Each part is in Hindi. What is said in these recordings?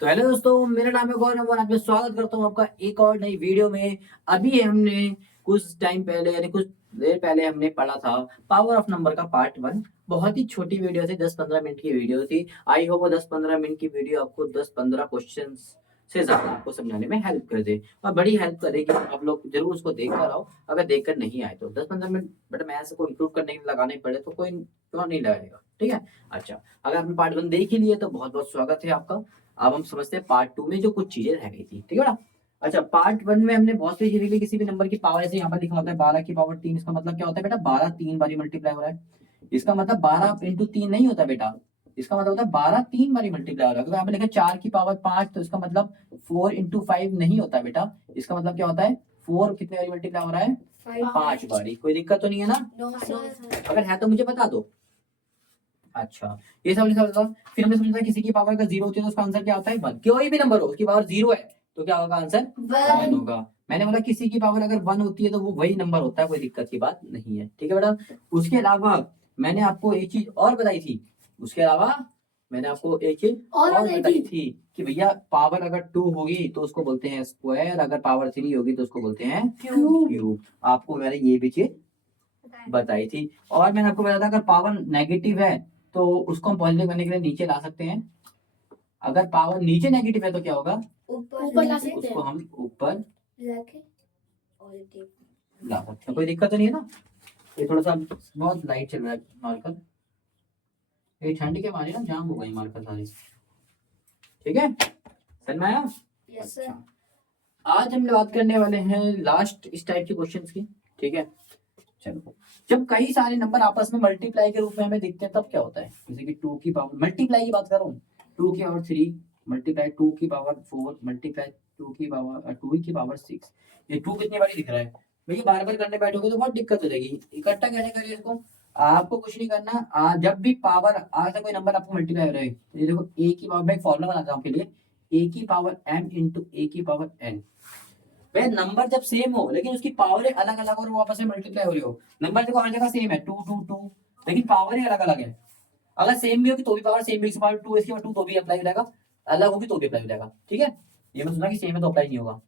तो हेलो दोस्तों, मेरा नाम है गौरव और आपका स्वागत करता हूँ आपका एक और नई वीडियो में। अभी हमने कुछ टाइम पहले यानी कुछ देर पहले हमने पढ़ा था पावर ऑफ नंबर का पार्ट वन। बहुत ही छोटी वीडियो थी, 10-15 मिनट की वीडियो थी। आई होप वो 10-15 मिनट की वीडियो आपको 10-15 क्वेश्चन से ज्यादा आपको समझाने में हेल्प कर दे और बड़ी हेल्प करेगी। आप लोग जरूर उसको देख कर आओ। अगर देखकर नहीं आए तो 10-15 मिनट बट मैं ऐसे को इंप्रूव करने के लिए लगाने पड़े तो कोई क्यों नहीं लगाएगा, ठीक है। अच्छा, अगर आपने पार्ट वन देख ही लिए तो बहुत बहुत स्वागत है आपका। अब हम समझते हैं पार्ट टू में जो कुछ चीजें रह गई थी, ठीक है ना। अच्छा, पार्ट वन में हमने बहुत सी चीजें ली। किसी भी नंबर की पावर, जैसे यहाँ पर लिखा होता है 12 की पावर 3, इसका मतलब क्या होता है बेटा? 12 3 बारी मल्टीप्लाई हो रहा है। इसका मतलब 12 इंटू 3 नहीं होता बेटा, इसका मतलब होता है 12 3 बारी मल्टीप्लाई हो रहा है। अगर यहाँ पे लिखा 4 की पावर 5 तो इसका मतलब 4 इंटू 5 नहीं होता बेटा। इसका मतलब क्या होता है? 4 कितने बारी मल्टीप्लाई हो रहा है? 5 बारी। कोई दिक्कत तो नहीं है ना? अगर है तो मुझे बता दो। अच्छा, ये सब लिखा होता है। फिर हमने समझा किसी की पावर अगर जीरो होती है तो उसका आंसर क्या होता है? वन। कोई भी नंबर हो उसकी पावर जीरो है तो क्या होगा? आंसर वन होगा। मैंने बोला किसी की पावर अगर वन होती है तो वो वही नंबर होता है, कोई दिक्कत की बात नहीं है, ठीक है बेटा। उसके अलावा मैंने आपको एक चीज और बताई थी। उसके अलावा मैंने आपको एक चीज और बताई थी कि भैया पावर अगर टू होगी तो उसको बोलते हैं स्क्वायर, अगर पावर थ्री होगी तो उसको बोलते हैं क्यूब। आपको मैंने ये भी चीज बताई थी। और मैंने आपको बताया था अगर पावर नेगेटिव है तो उसको हम पॉजिटिव करने के लिए नीचे ला सकते हैं। अगर पावर नीचे नेगेटिव है तो क्या होगा? ऊपर ला सकते उसको हैं। हम ऊपर लाके ला सकते हैं, कोई दिक्कत तो नहीं है ना। ये थोड़ा सा बहुत लाइट चल रहा है मार्कर, ये ठंड के मारे ना जाम हो गई मार्कर सारी, ठीक है। समझ में आया? Yes sir. आज हम बात करने वाले हैं लास्ट इस टाइप के क्वेश्चंस की, ठीक है। चलो, जब कई सारे नंबर आपस में मल्टीप्लाई के रूप में हमें दिखते हैं तब क्या होता है? जैसे कि टू की पावर मल्टीप्लाई की बात कर रहा हूँ, टू की पावर थ्री मल्टीप्लाई टू की पावर फोर मल्टीप्लाई टू की पावर सिक्स। ये टू कितनी बारी दिख रहा है भैया? बार बार करने बैठोगे तो बहुत दिक्कत हो जाएगी। इकट्ठा कैसे करें इसको? आपको कुछ नहीं करना। जब भी पावर आज से कोई नंबर आपको मल्टीप्लाई हो रहा है, ये देखो ए की पावर, मैं एक फॉर्मूला बनाता हूँ आपके लिए। ए की पावर एम इंटू ए की पावर एन। वह नंबर जब सेम हो लेकिन उसकी पावर अलग अलग और वो आपस में मल्टीप्लाई हो रही हो। नंबर देखो हर जगह सेम है, टू टू टू, लेकिन पावर ही अलग अलग है। अगर सेम भी होगी तो भी पावर सेम भी, इसकी पावर टू इसकी पावर टू तो भी अप्लाई हो जाएगा, अलग होगी तो भी अप्लाई हो जाएगा, ठीक है। ये मैं सुना कि सेम है तो अप्लाई नहीं होगा।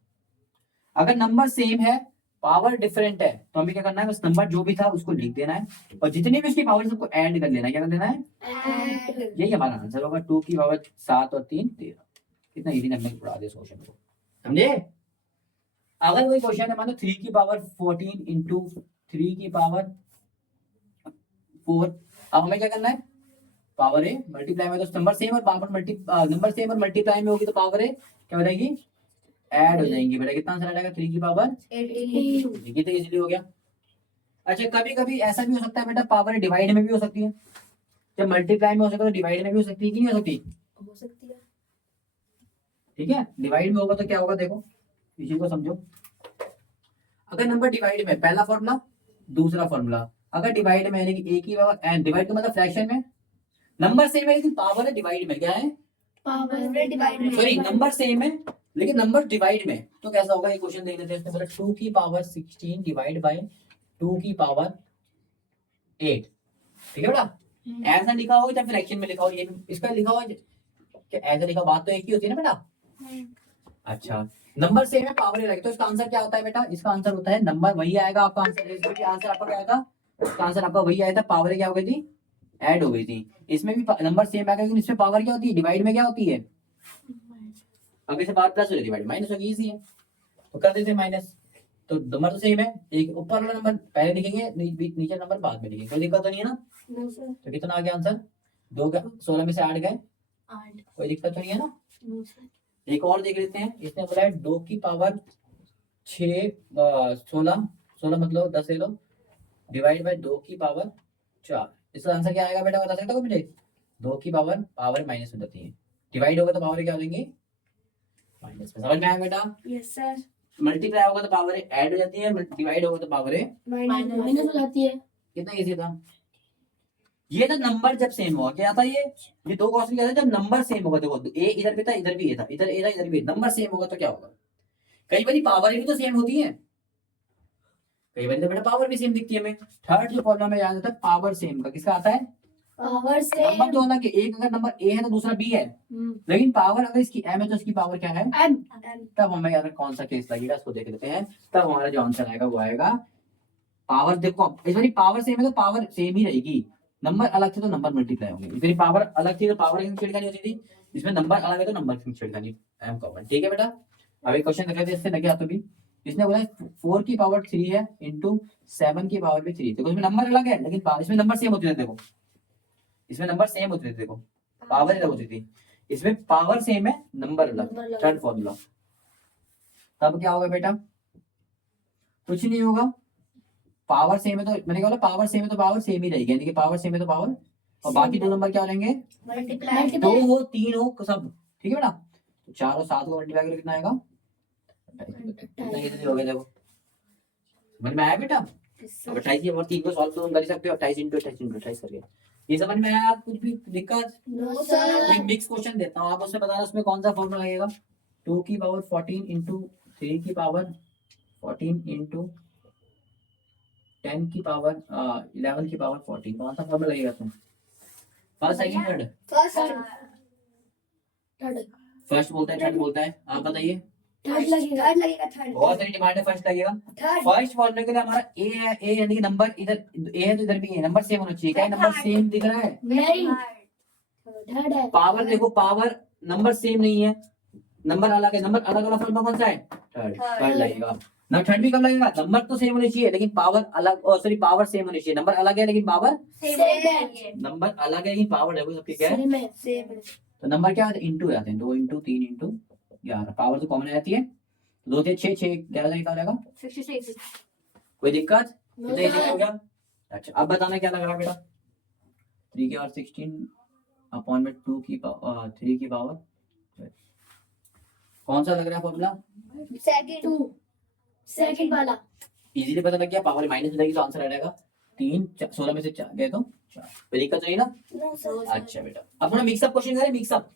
अगर नंबर सेम है पावर डिफरेंट है तो हमें क्या करना है? बस नंबर जो भी था उसको लिख देना है और जितनी भी उसकी पावर सबको ऐड कर लेना है। क्या कर लेना है? यही हमारा आंसर होगा। टू की पावर 7 और 3 13। कितना इजी नंबर पढ़ा दे क्वेश्चन को, समझे। अगर कोई क्वेश्चन है मानो थ्री की पावर 14 इंटू थ्री की पावर फोर, अब हमें क्या करना है? पावर है मल्टीप्लाई में तो नंबर सेम और पावर नंबर सेम और मल्टीप्लाई में होगी तो पावर है क्या हो जाएगी? ऐड हो जाएंगी बेटा। कितना आंसर आ जाएगा? थ्री की पावर 18। ये तो इजीली हो गया। अच्छा, कभी कभी ऐसा भी हो सकता है बेटा, पावर डिवाइड में भी हो सकती है। जब मल्टीप्लाई में हो सकता है तो डिवाइड में भी हो सकती है कि नहीं हो सकती? हो सकती है। ठीक है, डिवाइड में होगा तो क्या होगा देखो, इसी को समझो। अगर नंबर डिवाइड में, पहला फॉर्मूला दूसरा फॉर्मूला, अगर डिवाइड में यानी कि ए की पावर एन, डिवाइड का मतलब फ्रैक्शन में, नंबर सेम है लेकिन पावर है डिवाइड में, क्या है? पावर डिवाइड में। सॉरी, नंबर सेम है लेकिन नंबर डिवाइड में, तो कैसा होगा? ये क्वेश्चन देख लेते हैं। इसमें बोला टू की पावर 16 डिवाइड बाय टू की पावर 8, ठीक है बेटा। ऐसा लिखा हो या फ्रैक्शन में लिखा हो, ये इसका लिखा हो कि ऐसा लिखा, बात तो एक ही होती है ना बेटा। अच्छा, नंबर सेम है पावर अलग, तो इसका आंसर क्या होता है बेटा? इसका आंसर होता है नंबर वही आएगा आपका आंसर। इसमें आंसर आपका क्या आएगा? इसका आंसर आपका वही आया था, पावर क्या हो गई थी? ऐड हो गई थी। इसमें भी नंबर सेम आएगा लेकिन इसमें पावर क्या होती है? डिवाइड में क्या होती है? अब इसे पावर प्लस हो जाती है, डिवाइड माइनस होगी, इजी है तो कर देते हैं माइनस। तो नंबर तो सेम है, एक ऊपर वाला नंबर पहले लिखेंगे, नीचे नंबर बाद में लिखेंगे, कोई दिक्कत तो नहीं है ना। तो कितना आ गया आंसर? 16 में से 8 गए, 8। कोई दिक्कत तो नहीं है ना। एक और देख लेते हैं। इसने बोला है 2 की पावर 6 16, 16 मतलब 10 ले लो, डिवाइड बाय 2 की पावर 4। इसका आंसर क्या आएगा बेटा, बता सकते हो मुझे? 2 की पावर माइनस हो जाती है, डिवाइड होगा तो पावर क्या हो जाएंगी? माइनस में। समझ में आया बेटा? Yes sir. मल्टीप्लाई होगा तो पावर ऐड हो जाती है, डिवाइड होगा तो पावर माइनस हो जाती है। कितना इजी था। ये था नंबर जब सेम होगा, क्या था ये दो क्वेश्चन क्या था? जब नंबर सेम होगा, देखो ए इधर भी था इधर भी ए था, इधर ए था इधर भी, नंबर सेम होगा तो क्या होगा? कई बार पावर भी तो सेम होती है, कई बार तो बेटा पावर भी सेम दिखती है हमें। थर्ड जो प्रॉब्लम है याद आता है पावर सेम का, किसका आता है? पावर से नंबर तो अलग है, एक अगर नंबर ए है तो दूसरा बी है, लेकिन पावर अगर इसकी एम है तो इसकी पावर क्या है एम। तब हमें यार कौन सा केस लगेगा इसको देख लेते हैं। तब हमारा जो आंसर आएगा वो आएगा पावर। देखो इस बार पावर सेम है तो पावर सेम ही रहेगी, नंबर अलग थे तो नंबर मल्टीप्लाई होंगे। इस बार पावर अलग थी तो पावर की छेड़खानी होती थी, इसमें नंबर अलग है तो नंबर की छेड़खानी एम कॉमन। ठीक है बेटा, अब एक क्वेश्चन देख लेते हैं, इससे लगे हाथों भी। इसने बोला 4 की पावर 3 है इंटू 7 की पावर भी 3। देखो इसमें नंबर अलग है लेकिन इसमें नंबर सेम होते थे। देखो इसमें नंबर सेम होते थे, देखो पावर अलग होती थी, इसमें पावर सेम है नंबर अलग। थर्ड फॉर्मूला, तब क्या होगा बेटा, कुछ नहीं होगा, पावर सेम है तो मैंने कहा पावर सेम है तो पावर सेम ही रहेगी, यानी कि पावर सेम है तो पावर, और बाकी दो नंबर क्या हो जाएंगे, मल्टीप्लाई। 2 हो 3 हो सब। ठीक है बेटा, तो 4 और 7 को मल्टीप्लाई करो कितना आएगा, कितना इजीली हो गया। देखो समझ में आया बेटा, अब 28 और 3 को सॉल्व तो तुम कर ही सकते हो, 28 इंटू 28 करके। ये समझ में आया, कुछ भी दिक्कत? No sir. एक मिक्स क्वेश्चन देता हूँ, आप उसमें बताना उसमें कौन सा फॉर्मूला लगेगा। 2 की पावर 14 इंटू 3 की पावर 14 इंटू 10 की पावर 11 की पावर 14, कौन सा फॉर्मूला लगेगा तुम? First second third? Third. First बोलता है थर्ड बोलता है, आप बताइए। थर्ड लगेगा। थर्ड लगेगा। थर्ड। बहुत सारी डिमांड है, फर्स्ट लगेगा। थर्ड। फर्स्ट फॉर्मूले के लिए हमारा ए है, ए यानी कि नंबर इधर ए है तो इधर भी है, नंबर सेम होना चाहिए। क्या नंबर सेम दिख रहा है? नहीं, थर्ड है। पावर देखो, पावर नंबर सेम नहीं है, नंबर अलग है, नंबर अलग वाला फॉर्मूला कौन सा है? थर्ड। थर्ड लगेगा ना, थर्ड भी कब लगेगा, नंबर तो सेम होने चाहिए लेकिन पावर अलग, सॉरी पावर सेम होनी चाहिए, नंबर अलग है लेकिन पावर सेम है। नंबर अलग है लेकिन पावर देखो सबकी क्या है, सेम है। सेम है। तो नंबर क्या है, इंटू जाते हैं, 2 इंटू 3 इंटू 11, पावर तो कॉमन आ जाती है, 2 से 6 6 11 कितना हो जाएगा, 66। कोई दिक्कत? नो कितना इजी हो सर। गया? अच्छा अब बताना क्या लग रहा है बेटा, 3 की पावर 16 अपॉन में 2 की पावर 3 की पावर, कौन सा लग रहा है फॉर्मूला? सेकंड। 2 सेकंड वाला। इजीली पता लग गया, पावर माइनस हो जाएगी तो आंसर आ जाएगा 3, 16 में से 4 गए तो 4, कोई दिक्कत नहीं ना? No sir. अच्छा बेटा, अब थोड़ा मिक्सअप क्वेश्चन करें, मिक्सअप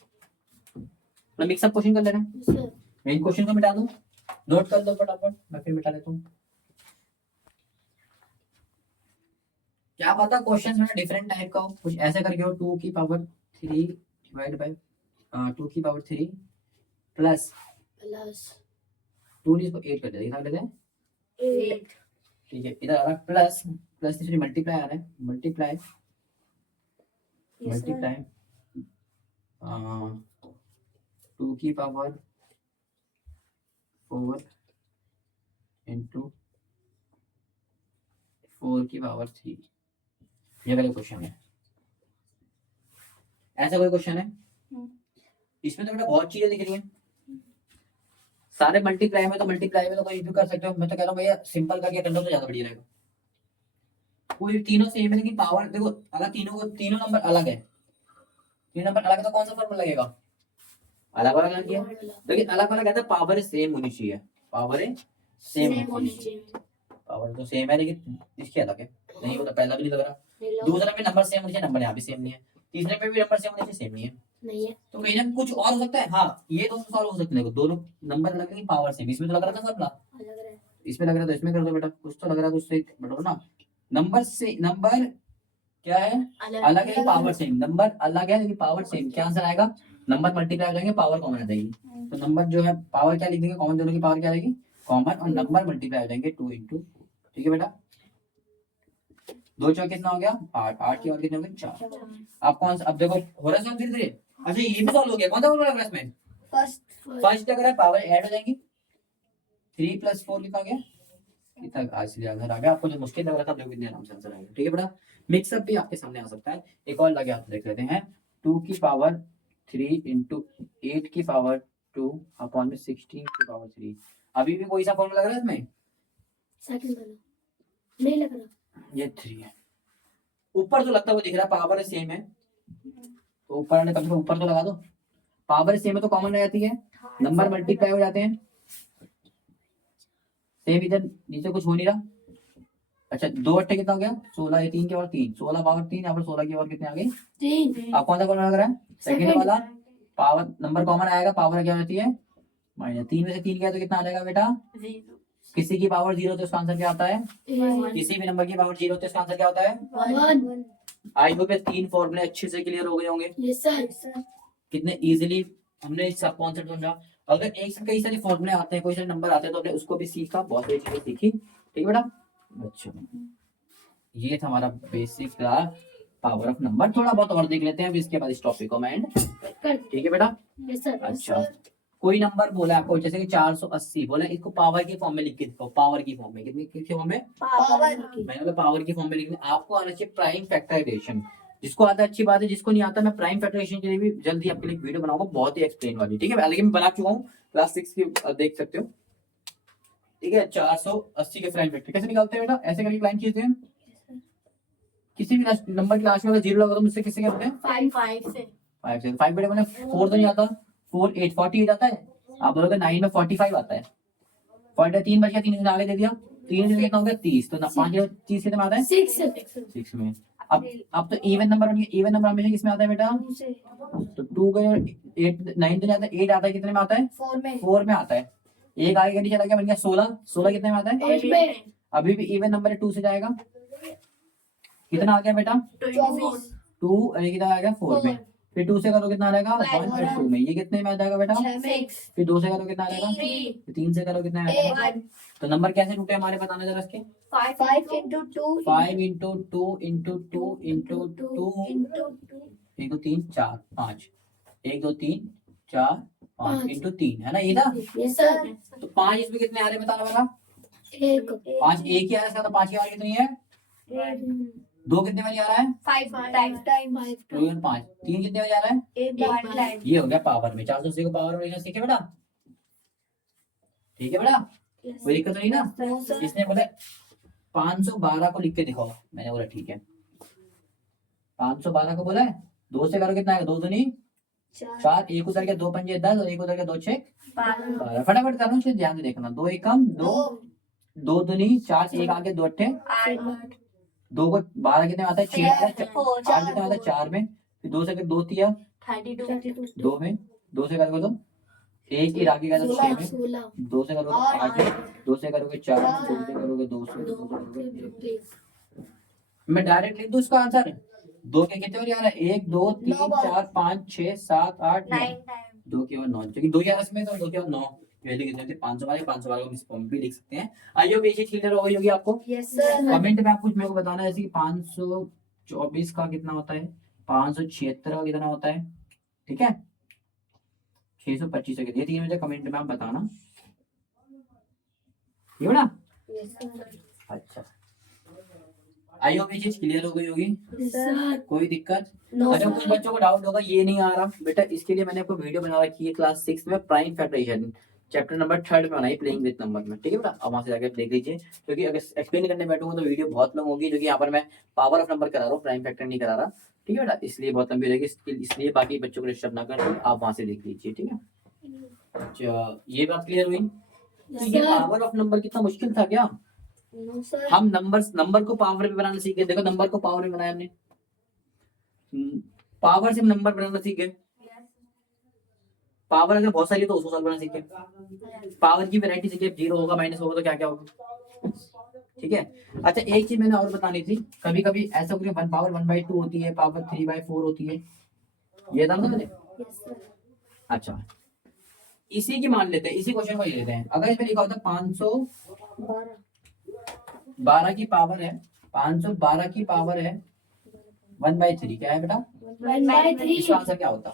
थोड़ा मिक्सअप क्वेश्चन कर ले रहे हैं। सर मैं इन क्वेश्चन को मिटा दूं, नोट कर लो फटाफट, मैं फिर मिटा देता हूँ। क्या पता क्वेश्चन में डिफरेंट टाइप का हो, कुछ ऐसे करके हो, 2 की पावर 3 डिवाइड बाय 2 की पावर 3 प्लस प्लस 2 ने इसको 8 कर दिया, दिखा देते हैं। 8। ठीक है, इधर आ रहा प्लस, प्लस से मल्टीप्लाई आ रहा है, मल्टीप्लाई मल्टीप्लाई 2 की पावर 4 इंटू 4 की पावर 3, ये वाला क्वेश्चन है। ऐसा कोई क्वेश्चन है, इसमें तो बेटा बहुत चीजें दिख रही हैं, सारे मल्टीप्लाई में तो कोई भी कर सकते हो। मैं तो कह रहा हूँ भैया सिंपल करके कर लो तो ज्यादा बढ़िया रहेगा। कोई तीनों सेम है लेकिन पावर देखो, अगर तीनों नंबर अलग है, तीनों नंबर अलग है तो कौन सा फॉर्मूला लगेगा, अलग अलग लग गया, लेकिन अलग अलग कहता है पावर सेम होनी चाहिए, पावर सेम होनी चाहिए, पावर तो सेम है लेकिन इसकी अलग है, नहीं वो तो पहला भी नहीं लग रहा। दूसरा में नंबर सेम होनी चाहिए, नंबर यहाँ भी सेम नहीं है, तीसरे पे भी नंबर सेम होनी चाहिए, सेम नहीं है, नहीं है। तो कहीं ना कुछ और हो सकता है। हाँ ये दोनों सॉल्व हो सकते हैं, दोनों नंबर अलग है पावर सेम, इसमें तो लग रहा था फॉर्मूला, अलग है। इसमें लग रहा था इसमें कर दो बेटा, कुछ तो लग रहा था उससे बताओ ना। नंबर से नंबर क्या है, अलग है पावर सेम, नंबर अलग है लेकिन पावर सेम, क्या आंसर आएगा, नंबर मल्टीप्लाई हो जाएंगे पावर कॉमन आ जाएगी, तो नंबर जो है पावर क्या लिख देंगे, कॉमन दोनों की पावर क्या आएगी कॉमन, और नंबर मल्टीप्लाई हो जाएंगे 2 इंटू। ठीक है बेटा, 2 4 कितना हो गया 8, 8 की और कितने हो गए 4। आप कौन सा, अब देखो हो रहा है सॉल्व धीरे धीरे। अच्छा ये भी सॉल्व हो गया, कौन सा फॉर्मूला लग रहा है इसमें, फर्स्ट लग रहा है पावर ऐड हो जाएंगी, 3 + 4 कितना हो गया, कितना आंसर आ गया, आपको जो मुश्किल लग रहा था देखो कितने आराम से आंसर आ गया। ठीक है बेटा, मिक्सअप भी आपके सामने आ सकता है। एक और लगे आप देख लेते हैं, 2 की पावर 3 इंटू 8 की पावर 2 अपॉन में 16 की पावर 3, अभी भी कोई सा फॉर्मूला लग रहा है इसमें, सेकंड वाला नहीं लग रहा, ये 3 है, ऊपर जो लगता है वो दिख रहा है पावर सेम है, तो ऊपर ने कभी ऊपर तो लगा दो, पावर सेम है तो कॉमन रह जाती है, नंबर मल्टीप्लाई हो जाते हैं, सेम इधर नीचे कुछ हो नहीं रहा। अच्छा 2 अट्ठे कितना हो गया 16, ये 3 की और 3, 16 पावर 3, यहाँ पर 16 की और कितने आ गई 3। अब कौन सा फॉर्मूला लग रहा है, सेकंड वाला, पावर नंबर कॉमन आएगा, पावर क्या होती है माइनस, 3 में से 3 गया तो कितना आ जाएगा बेटा, किसी की पावर 0 तो इसका आंसर क्या आता है, किसी भी नंबर की पावर 0 तो इसका आंसर क्या होता है 1। आई होप ये 3 फॉर्मूले अच्छे से क्लियर हो गए होंगे। Yes sir. कितने इजीली हमने सब कॉन्सेप्ट समझा। अगर एक से कई सारे फॉर्मूले आते हैं, कोई सारे नंबर आते हैं, तो हमने उसको भी सीखा, बहुत सारी चीजें सीखी। ठीक है बेटा। अच्छा, ये था हमारा बेसिक पावर ऑफ नंबर। थोड़ा बहुत और देख लेते हैं, अभी इसके बाद इस टॉपिक को मैं एंड। ठीक है बेटा। Yes sir. अच्छा, कोई नंबर बोला है आपको, जैसे कि 480 बोला, इसको पावर की फॉर्म में लिख के दिखाओ। पावर की फॉर्म में, कितनी की फॉर्म में? पावर मैंने बोला पावर की फॉर्म में लिखना। आपको आना चाहिए प्राइम फैक्टराइजेशन। जिसको आता है अच्छी बात है, जिसको नहीं आता मैं प्राइम फैक्टराइजेशन के लिए भी जल्दी आपके लिए वीडियो बनाऊंगा, बहुत ही एक्सप्लेन वाली। ठीक है, लेकिन मैं बना चुका हूँ, क्लास 6 की देख सकते हो। ठीक है, 480 के प्राइम फैक्टर कैसे निकालते हैं बेटा? ऐसे करके लाइन खींचते हैं। किसी भी नंबर की लास्ट में अगर जीरो लगा तो मुझसे किससे क्या होते हैं? 5 से 5 से। 5 बेटा मैंने 4 तो नहीं आता, 4 8 48 आता है। आप बोलोगे 9 में 45 आता है। 40 3 बच गया, 3 ने आगे दे दिया, 3 से कितना हो गया? 30। तो 5 30 कितने में आता है? 6 में। अब तो इवन नंबर बन गया। इवन नंबर हमेशा किसमें आता है बेटा? तो 2 का 8 9 तो नहीं आता, 8 आता है, कितने में आता है? 4 में आता है। एक आगे का नीचे लग गया, बन गया 16। 16 कितने में आता है? 8 में। अभी भी इवन नंबर है, 2 से जाएगा, कितना आ गया बेटा? 24 2 कितना आ गया? 4 में। फिर 2 से करो कितना आ जाएगा? 1/2 में। ये कितने में आ जाएगा बेटा? 6 फिर 2 से करो कितना आ जाएगा? 3 3 से करो कितना आ जाएगा? तो नंबर कैसे टूटे हमारे, बताना जरा इसके। 5 into 2 5 into 2 into 2 into 2 into 1 2 3 4 5 1 2 3 4 5 5 into 3 है ना, ये था। Yes sir. तो 5 इसमें कितने आ रहे हैं बताना वाला? 1 5 एक ही आ रहा है इसका, तो 5 की वाली कितनी है? 2 कितने वाली आ रहा है? 5 times 2 और 5 3 कितने वाली आ रहा है? 1 ये हो गया पावर में। 480 को पावर में लिखना सीखे बेटा। ठीक है बेटा, कोई दिक्कत तो नहीं ना? इसने बोले 512 को लिख के दिखाओ, मैंने बोला ठीक है। 512 को बोला है, 2 से करो कितना आएगा? 2 दूनी 4, 1 उधर गया 2 पंजे 10 और 1 उधर गया 2 6 12। फटाफट करो, इसलिए ध्यान से देखना। 2 1 कम 2 2 दूनी 4 1 आगे 2 अट्ठे 2 को 12 कितने में आता है? 6 आता है। 8 कितने आता है? 4 में। फिर 2 से कर 2 तिया 2 में, 2 से करोगे तो 1 ही आगे का तो 6 में, 2 से करोगे 8 में, 2 से करोगे 4 में, 2 से करोगे 2 से, 2 से करोगे 1। मैं डायरेक्ट लिख दूं इसका आंसर। 2 के कितने बार आ रहा है? 1 2 3 4 5 6 7 8 9। 2 के बाद 9, क्योंकि 2 11 में तो 2 के बाद 9 वैल्यू कितने थे? 512। 512 को इस फॉर्म पे लिख सकते हैं। आइए ये चीज क्लियर हो गई होगी आपको। Yes sir. कमेंट में आप कुछ मेरे को बताना है, जैसे कि 524 का कितना होता है, 576 का कितना होता है। ठीक है, 625 का कितना, ये 3 मुझे कमेंट में आप बताना। ये बड़ा अच्छा, आई होप ये चीज क्लियर हो गई होगी। सर कोई दिक्कत? नो अच्छा, कुछ बच्चों को डाउट होगा ये नहीं आ रहा बेटा, इसके लिए मैंने आपको वीडियो बना रखी है क्लास 6 में, प्राइम फैक्टराइजेशन चैप्टर नंबर 3 में बनाई, प्लेइंग विद नंबर में। ठीक है बेटा, अब वहां से जाकर देख लीजिए, क्योंकि अगर एक्सप्लेन करने बैठूंगा तो वीडियो बहुत लंबी होगी, क्योंकि यहाँ पर मैं पावर ऑफ नंबर करा रहा हूँ, प्राइम फैक्टर नहीं करा रहा। ठीक है बेटा, इसलिए बहुत लंबी रहेगी, इसलिए बाकी बच्चों को डिस्टर्ब ना कर, आप वहां से देख लीजिए। ठीक है, अच्छा ये बात क्लियर हुई। तो ये पावर ऑफ नंबर कितना मुश्किल था क्या? No sir. हम नंबर को पावर में बनाना सीखे। देखो नंबर को पावर में बनाया हमने, पावर से नंबर बनाना सीखे। पावर अगर बहुत सारी है तो उसको सॉल्व करना सीखे। पावर की वैरायटी सीखे, जीरो होगा माइनस होगा तो क्या क्या होगा। ठीक है, अच्छा एक चीज मैंने और बतानी थी, कभी कभी ऐसा होता है 1 पावर 1/2 होती है, पावर 3/4 होती है, ये था ना मैंने। अच्छा, इसी की मान लेते हैं, इसी क्वेश्चन को ले लेते हैं। अगर इसमें लिखा होता 512 की पावर है, 512 की पावर है 1/3, क्या है बेटा? 1/3 इसका आंसर क्या होता?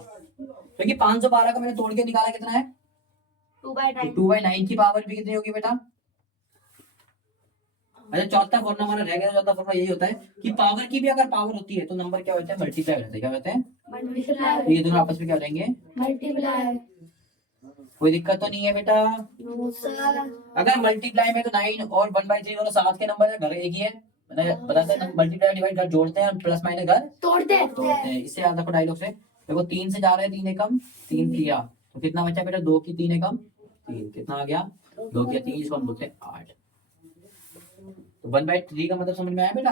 क्योंकि 512 का मैंने तोड़ के निकाला, कितना है? 2/9 की पावर भी कितनी होगी बेटा? अच्छा, चौथा फॉर्मूला हमारा रह गया। चौथा फॉर्मूला यही होता है कि पावर की भी अगर पावर होती है तो नंबर क्या होता है? मल्टीप्लाई होता है। क्या होता है? तो ये दोनों आपस में क्या हो जाएंगे? मल्टीप्लाई। कोई दिक्कत तो नहीं है बेटा? No sir. अगर मल्टीप्लाई में तो 9 और 1/3 दोनों साथ के नंबर है, घर एक ही है, बताते हैं मल्टीप्लाई डिवाइड घर जोड़ते हैं, प्लस माइनस घर तोड़ते हैं। इससे याद रखो डायलॉग से। देखो 3 से जा रहे हैं, 3 एकम 3 किया तो कितना बचा बेटा? 2 की 3 एकम 3, कितना आ गया? 2 किया 3, इसको हम बोलते हैं 8। तो 1/3 का मतलब समझ में आया बेटा?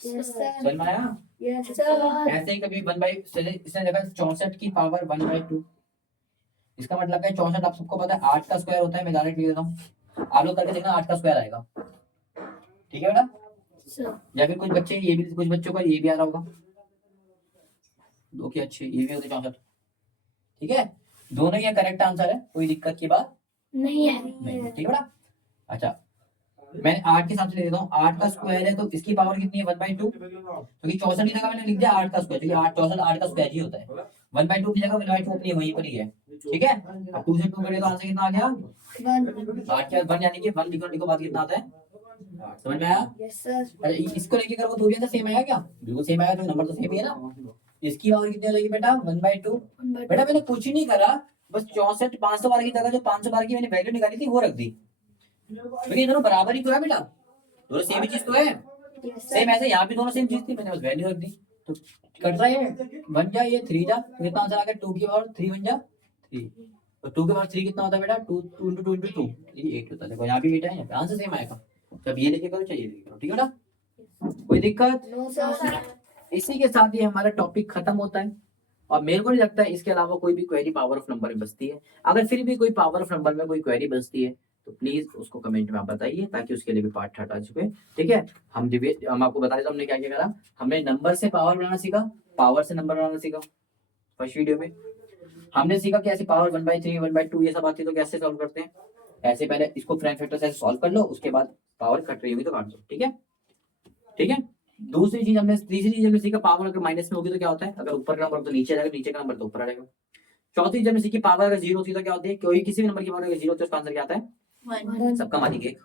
Yes sir. समझ में आया? Yes sir. ऐसे ही कभी इसने देखा 64 की पावर 1/2, इसका मतलब है 64 आप सबको पता है 8 का स्क्वायर होता है। मैं डायरेक्ट लिख देता हूँ, आप लोग करके देखना 8 का स्क्वायर आएगा। ठीक है बेटा, सर या फिर कुछ बच्चे ये भी, कुछ बच्चों का ये भी आ रहा होगा 2 के अच्छे, ये भी होते 64। ठीक है, दोनों ये करेक्ट आंसर है, कोई दिक्कत की बात नहीं है। नहीं है। ठीक है बेटा। अच्छा, मैंने 8 के हिसाब से ले लेता हूँ, 8 का स्क्वायर है तो इसकी पावर कितनी है 1/2, क्योंकि 64 की जगह मैंने लिख दिया 8 का स्क्वायर, क्योंकि 8 64 8 का स्क्वायर ही होता है। 1/2 की जगह 1/2 अपनी वहीं पर ही है। ठीक है, अब 2 से 2 करें तो आंसर कितना आ गया 8 के 1 यानी कि 1 लिखो बाद कितना आता है 8। समझ में आया? Yes sir. अरे इसको लेके करो तो भी आंसर सेम आया क्या? बिल्कुल सेम आया, तो नंबर तो सेम ही है ना। इसकी पावर कितनी हो जाएगी बेटा 1/2। बेटा मैंने कुछ नहीं करा, बस 64 512 की जगह जो 512 की मैंने वैल्यू निकाली थी वो रख दी, क्योंकि ये दोनों बराबर ही तो है बेटा, दोनों सेम ही चीज तो है। Yes same sir. ऐसे यहाँ भी दोनों सेम चीज थी, मैंने बस वैल्यू रख दी तो कट रहा है। बन जा ये 3 जा, तो कितना आंसर आ गया 2 की पावर 3 बन जा 3, तो 2 की पावर 3 कितना होता है बेटा 2 2 into 2 into 2, ये 8 होता है। देखो यहाँ भी 8 है, यहाँ पे आंसर सेम आएगा। जब ये लेके करो चाहिए लेके करो, ठीक है बेटा, कोई दिक्कत? No sir. इसी के साथ ये हमारा टॉपिक खत्म होता है, और मेरे को नहीं लगता है इसके अलावा कोई भी क्वेरी पावर ऑफ नंबर में बचती है। अगर फिर भी कोई पावर ऑफ नंबर में कोई क्वेरी बचती है तो प्लीज उसको कमेंट में आप बताइए, ताकि उसके लिए भी पार्ट हटा चुके। ठीक है, हम आपको बता देते हमने क्या क्या करा। हमने नंबर से पावर बनाना सीखा, पावर से नंबर बनाना सीखा फर्स्ट वीडियो में। हमने सीखा कि ऐसे पावर 1/3 1/2 ये सब आती है तो कैसे सॉल्व करते हैं। ऐसे पहले इसको प्राइम फैक्टर से सॉल्व कर लो, उसके बाद पावर कट रही होगी तो काट दो। ठीक है, ठीक है। तीसरी चीज हमने सीखा पावर अगर माइनस में होगी तो क्या होता है, अगर ऊपर का नंबर तो नीचे जाएगा, नीचे का नंबर तो ऊपर आ जाएगा। चौथी चीज हमने सीखी पावर अगर 0 होती है तो क्या होती है, कोई किसी भी नंबर की पावर अगर 0 होती है उसका आंसर क्या आता है, सबका मालिक 1।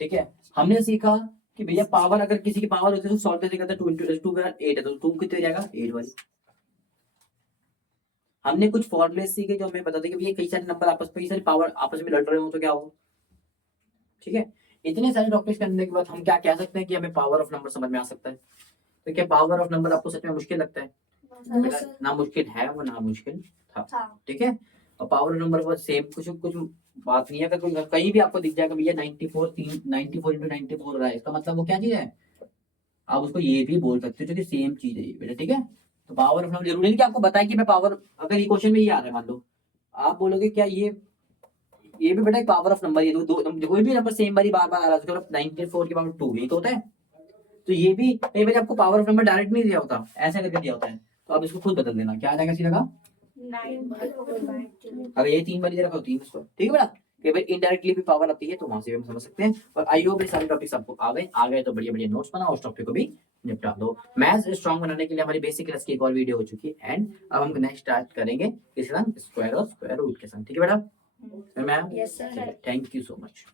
ठीक है, हमने सीखा कि भैया पावर अगर किसी की पावर होती है तो सॉल्व कैसे करते हैं, 2 into 2 का 8 है तो 2 कितने हो जाएगा 8 वाली। हमने कुछ फॉर्मूले सीखे जो हमें बताते कि भैया कई सारे नंबर आपस में, कई सारे पावर आपस में लड़ रहे हो तो क्या हो। ठीक है, इतने सारे टॉपिक्स करने के बाद हम क्या कह सकते हैं कि हमें पावर ऑफ नंबर समझ में आ सकता है। तो क्या पावर ऑफ नंबर आपको सच में मुश्किल लगता है? बेटा ना मुश्किल है वो, ना मुश्किल था। ठीक है, और पावर ऑफ नंबर वो सेम कुछ कुछ बात नहीं है। अगर कोई कहीं भी आपको दिख जाएगा भैया 94 94 into 94 हो रहा है, इसका मतलब वो क्या चीज है, आप उसको ये भी बोल सकते हो क्योंकि सेम चीज है ये बेटा। ठीक है, तो पावर ऑफ नंबर जरूरी नहीं कि आपको बताए कि मैं पावर, अगर ये क्वेश्चन में ये आ रहा है मान लो, आप बोलोगे क्या ये भी बेटा एक पावर ऑफ नंबर, ये कोई भी नंबर सेम बार बार आ रहा है, तो 94 की पावर 2 यही तो होता है। तो ये भी कई बार आपको पावर ऑफ नंबर डायरेक्ट नहीं दिया होता, ऐसा करके दिया होता है, तो आप इसको खुद बदल देना, क्या आ जाएगा सीधा का, अगर ये 3 बार रखा 3 इसको। ठीक है बेटा, कई बार इनडायरेक्टली भी पावर आती है तो वहां से भी हम समझ सकते हैं। और आई होप ये सारे टॉपिक्स आपको आ गए तो बढ़िया बढ़िया नोट्स बनाओ, उस टॉपिक को भी निपटा दो। मैथ्स स्ट्रॉन्ग बनाने के लिए हमारी बेसिक क्लास की एक और वीडियो हो चुकी है, एंड अब हम नेक्स्ट स्टार्ट करेंगे इसके साथ स्क्वायर और स्क्वायर रूट के साथ। ठीक है बेटा, ma'am yes sir. Thank you so much.